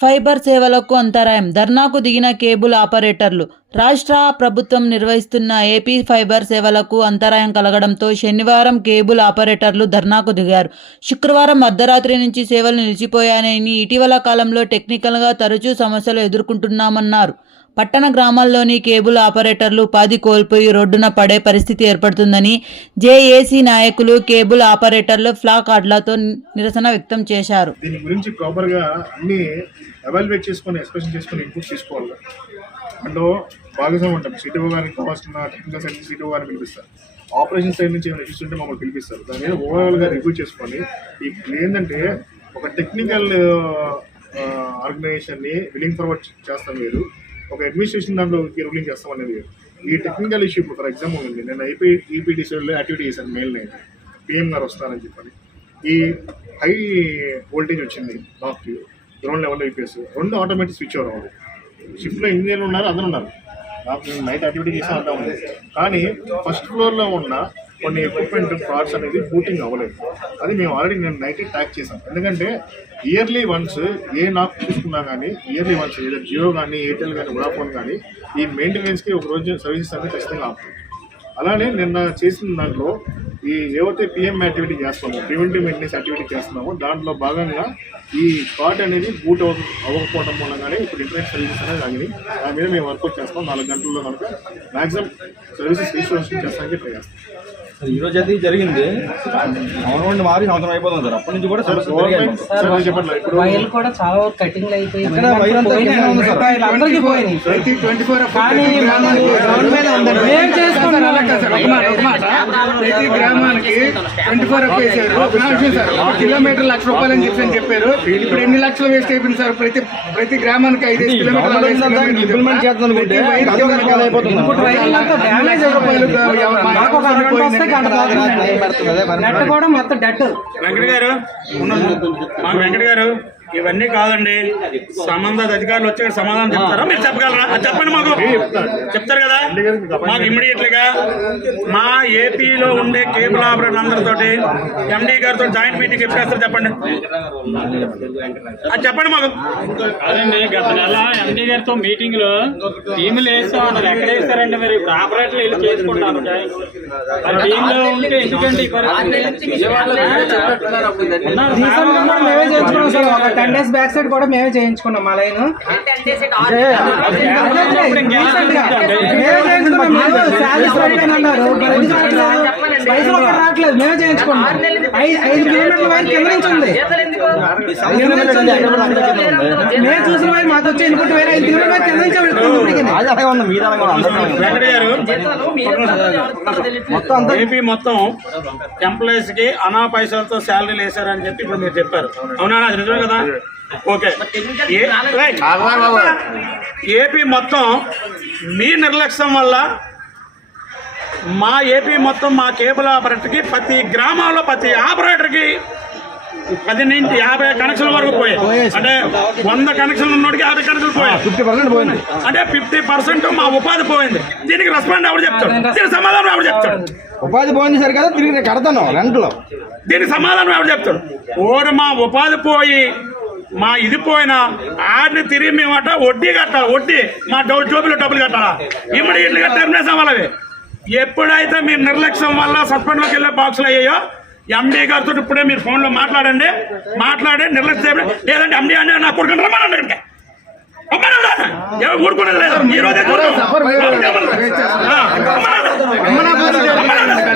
Fibre సేవలకు అంతరాయం. ధర్నాకు దిగిన కేబుల్ ఆపరేటర్లు. రాష్ట్ర ప్రభుత్వం నిర్వహిస్తున్న ఏపీ ఫైబర్ సేవలకు అంతరాయం కలగడంతో శనివారం కేబుల్ ఆపరేటర్లు ధర్నాకు దిగారు. శుక్రవారం అర్ధరాత్రి నుంచి సేవలు నిలిచిపోయాయని ఇటీవల కాలంలో టెక్నికల్గా తరచూ సమస్యలు ఎదుర్కొంటున్నామన్నారు. పట్టణ గ్రామాల్లోని కేబుల్ ఆపరేటర్లు ఉపాధి కోల్పోయి రోడ్డున పడే పరిస్థితి ఏర్పడుతుందని జేఏసీ నాయకులు కేబుల్ ఆపరేటర్లు ఫ్లాక్ కార్డులతో నిరసన వ్యక్తం చేశారు. దీని గురించి ప్రాపర్గా అన్ని ఎవాల్యుయేట్ చేసుకొని ఎక్స్ప్రెషన్ చేసుకొని ఇన్పుట్ తీసుకోవాలి. అందులో భాగస్వామి ఉంటాం సిటీఓ గారికి కావాల్సిన టెక్నికల్ సైడ్ సిటీఓ గారిని పిలిపిస్తారు. ఆపరేషన్ సైడ్ నుంచి ఏమైనా ఇష్యూస్ ఉంటే మమ్మల్ని పిలిపిస్తారు. దాని మీద ఓవరాల్గా రివ్యూ చేసుకొని ఈ ఏంటంటే ఒక టెక్నికల్ ఆర్గనైజేషన్ని విలింగ్ ఫార్వర్డ్ చేస్తాం మీరు. ఒక అడ్మినిస్ట్రేషన్ దాంట్లో రూలింగ్ చేస్తాం అనేది ఈ టెక్నికల్ ఇష్యూ ఇప్పుడు ఫర్ ఎగ్జాంపుల్ ఉంది. నేను ఐపీ ఈపీడీసీలో యాక్టివిటీ చేశాను మెయిల్ నేను పిఎం గారు వస్తారని చెప్పని. ఈ హై వోల్టేజ్ వచ్చింది నాకు గ్రౌండ్ లెవెల్లో ఈపీఎస్ రెండు ఆటోమేటిక్ స్విచ్ ఓవర్ అవ్వాలి షిఫ్ట్లో ఇంజనీర్లు ఉన్నారు అందరు ఉన్నారు. నాకు నైట్ యాక్టివిటీ చేసి అంతా ఉంది కానీ ఫస్ట్ ఫ్లోర్లో ఉన్న కొన్ని ఎక్విప్మెంట్ పార్ట్స్ అనేది బూటింగ్ అవ్వలేదు. అది మేము ఆల్రెడీ నేను నైట్ ట్యాక్ చేశాం. ఎందుకంటే ఇయర్లీ వన్స్ ఏ నాకు చూసుకున్నా కానీ ఇయర్లీ వన్స్ ఏదో జియో కానీ ఎయిర్టెల్ కానీ వడాఫోన్ కానీ ఈ మెయింటెనెన్స్కి ఒక రోజు సర్వీసెస్ అనేది ఖచ్చితంగా ఆపుతుంది అలానే నిన్న చేసిన దాంట్లో ఈ ఏవైతే పిఎం యాక్టివిటీ చేస్తామో ప్రివెంటివ్ మెయింటెనెన్స్ యాక్టివిటీ చేస్తున్నామో దాంట్లో భాగంగా ఈ కార్ట్ అనేది బూట్ అవ అవ్వకపోవడం మూలంగానే ఇప్పుడు ఇంటర్నెట్ సర్వీసెస్ అనేది ఆగింది దాని మీద మేము వర్కౌట్ చేస్తాం నాలుగు గంటల్లో కనుక మ్యాక్సిమం సర్వీసెస్ రీస్టోరేషన్ చేస్తానికి ట్రై చేస్తాం. ఈ రోజు అయితే ఇది జరిగింది గవర్నమెంట్ మారి సంవత్సరం అయిపోతుంది సార్. అప్పటి నుంచి కూడా గవర్నమెంట్ సార్ వైర్లు కూడా చాలా వరకు కటింగ్ అయిపోయి ఇక్కడ వైర్ అంతా కింద ఉంది సార్. అందరికీ పోయినాయి. ప్రతి కానీ గ్రౌండ్ మీద ఉందండి గ్రామానికి ట్వంటీ ఫోర్ సార్. కిలోమీటర్ లక్ష రూపాయలు అని చెప్పి అని చెప్పారు ఇప్పుడు ఎన్ని లక్షలు వేస్ట్ అయిపోయింది సార్? ప్రతి ప్రతి గ్రామానికి ఐదు వెంకట గారు మా వెంకట గారు ఇవన్నీ కాదండి. సంబంధిత అధికారులు వచ్చి సమాధానం చెప్తారా? మీరు చెప్పగలరా? అది చెప్పండి మాకు. చెప్తారు. కదా? మాకు ఇమ్మీడియట్గా మా ఏపీలో ఉండే కేబుల్ ఆపరేటర్ అందరితోటి ఎండి గారితో జాయింట్ మీటింగ్ ఎప్పుడు వేస్తారు చెప్పండి. అది చెప్పండి మాకు. అదండి గత నెల ఎండి గారితో మీటింగ్లో టీములు వేస్తాం అన్నారు. ఎక్కడ వేస్తారంటే మరి? ఇప్పుడు ఆపరేటర్లు వెళ్ళి చేసుకుంటారు మరి టీమ్లో ఉంటే ఎందుకండి? ఉన్నారు, టెన్ డేస్ బ్యాక్ సైడ్ కూడా మేమే చేయించుకున్నాం మా లైన్ పైసలు ఒకటి రావట్లేదు మేమే చేయించుకున్నాం ఐదు ఐదు కిలోమీటర్ల వైర్ కింద నుంచి ఉంది. కింద నుంచి ఉంది. మేము చూసిన వైర్ మాకు వచ్చే ఇన్పుట్ వేరే ఐదు కిలోమీటర్ల వైర్ కింద నుంచి వెళ్తుంది ఇప్పటికి. అది అలాగే ఉంది మీద అలాగే ఉంది అందరికీ అలాగే ఉంది. వెంకట గారు మొత్తం అంతా ఏపీ మొత్తం ఎంప్లాయీస్కి అనా పైసలతో శాలరీలు వేశారని చెప్పి ఇప్పుడు మీరు చెప్పారు. అవునా అది నిజమే కదా? ఓకే. ఏపీ మొత్తం మీ నిర్లక్ష్యం వల్ల మా ఏపీ మొత్తం మా కేబుల్ ఆపరేటర్కి ప్రతి గ్రామంలో ప్రతి ఆపరేటర్కి పది నుంచి యాభై కనెక్షన్ల వరకు పోయాయి. అంటే వంద కనెక్షన్లు ఉన్నోడికి యాభై కనెక్షన్లు పోయాయి. ఫిఫ్టీ పర్సెంట్ పోయింది. అంటే ఫిఫ్టీ పర్సెంట్ మా ఉపాధి పోయింది. దీనికి రెస్పాండ్ ఎవరు చెప్తాడు? దీనికి సమాధానం ఎవరు చెప్తాడు? ఉపాధి పోయింది సరే కదా తిరిగి కడతాను రెంట్లో. దీనికి సమాధానం ఎవరు చెప్తాడు? ఓరు మా ఉపాధి పోయి మా ఇది పోయినా ఆడిని తిరిగి మేమట వడ్డీ కట్టాలి వడ్డీ. మా డబ్బు జోబులో డబ్బులు కట్టాలా? ఇమ్మడియట్లుగా టెర్మినేషన్ అవ్వాలి ఎప్పుడైతే మీరు నిర్లక్ష్యం వల్ల సస్పెండ్లోకి వెళ్ళే బాక్సులు అయ్యాయో ఎండీ గారితో ఇప్పుడే మీరు ఫోన్లో మాట్లాడండి. మాట్లాడి నిర్లక్ష్యం చేయడం లేదంటే ఎండీ అంటే నా కొడుకుని రమ్మనండి ఇక్కడికి. రమ్మనండి. ఎవరు ఊరుకునేది లేదు. ఈ రోజే చూద్దాం. ఆ, రమ్మనండి.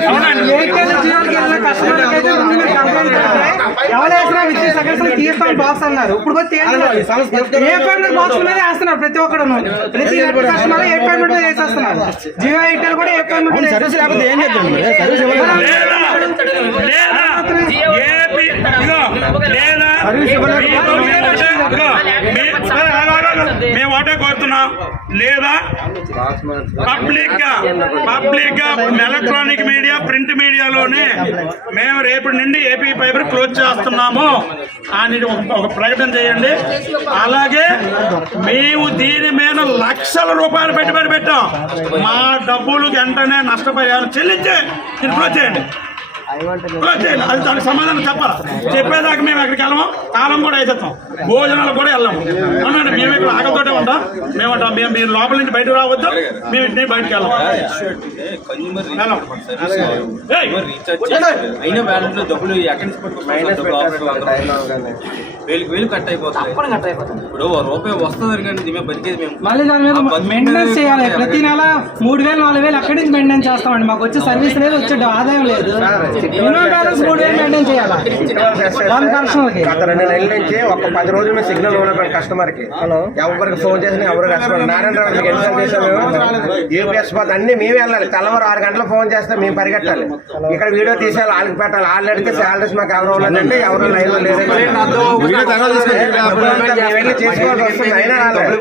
రమ్మనండి. ఎయిర్టెల్ జియోకి వెళ్ళిన కస్టమర్కి అయితే ముందు మీరు కంప్లైంట్ చేస్తే సెకండ్స్లో తీస్తాం బాక్స్ అన్నారు ఇప్పుడు కూడా ఏ పేమెంట్ బాక్స్ మీద వేస్తున్నారు ప్రతి ఒక్కడు ప్రతి కస్టమర్ ఏ పేమెంట్ మీద వేసేస్తున్నారు జియో ఎయిర్టెల్ కూడా ఏ పేమెంట్ మీద సర్వీస్ లేకపోతే ఏం చేద్దాం? సర్వీస్ మేము ఒకటే- ఒకటే కోరుతున్నాం లేదా పబ్లిక్గా పబ్లిక్గా ఎలక్ట్రానిక్ మీడియా ప్రింట్ మీడియాలోనే మేము రేపటి నుండి ఏపీ ఫైబర్ క్లోజ్ చేస్తున్నాము అని ఒక- ప్రకటన చేయండి అలాగే మేము దీని మీద లక్షల రూపాయలు పెట్టుబడి పెట్టాం మా డబ్బులు వెంటనే నష్టపరిహారం చెల్లించి క్లోజ్ చేయండి. అది దానికి సమాధానం చెప్పాలి? చెప్పేదాకా మేము ఎక్కడికి వెళ్ళము? తాళం కూడా వేసేస్తాం. భోజనాలకు కూడా వెళ్ళాము. అవునండి మేము ఇక్కడ ఆకలితోటే ఉంటాం? మేము ఉంటాం. మేము మీరు లోపల నుంచి బయటకు రావద్దు. మేము ఇంటి బయటకు వెళ్ళాం. అయినా బ్యాలెన్స్ డబ్బులు ఎక్కడి నుంచి వేలకు వేలు కట్ అయిపోతుంది ఇప్పుడు ఓ రూపాయి వస్తుంది కానీ మీద బతికేది మేము. మళ్ళీ దాని మీద మెయింటెనెన్స్ చేయాలి. ప్రతి నెల మూడు వేలు నాలుగు వేలు అక్కడి నుంచి మెయింటైన్ చేస్తామండి. మాకు వచ్చే సర్వీస్ లేదు వచ్చే ఆదాయం లేదు. మినిమం బ్యాలెన్స్ మూడు వేలు మెయింటైన్ చేయాలి? రెండు నెలల నుంచి ఒక పది రోజులు మేము సిగ్నల్ ఇవ్వలేదు కస్టమర్కి ఎవరికి ఫోన్ చేసినా ఎవరు కస్టమర్. చేసాము యూపీఎస్ పోతే అన్ని మేమే వెళ్ళాలి. తెల్లవారు ఆరు గంటలకు ఫోన్ చేస్తే మేము పరిగెట్టాలి. ఇక్కడ వీడియో తీసేయాలి వాళ్ళకి పెట్టాలి. వాళ్ళు అడిగితే శాలరీస్ మాకు ఎవరు ఇవ్వలేదండి ఎవరు లైవ్లో లేదు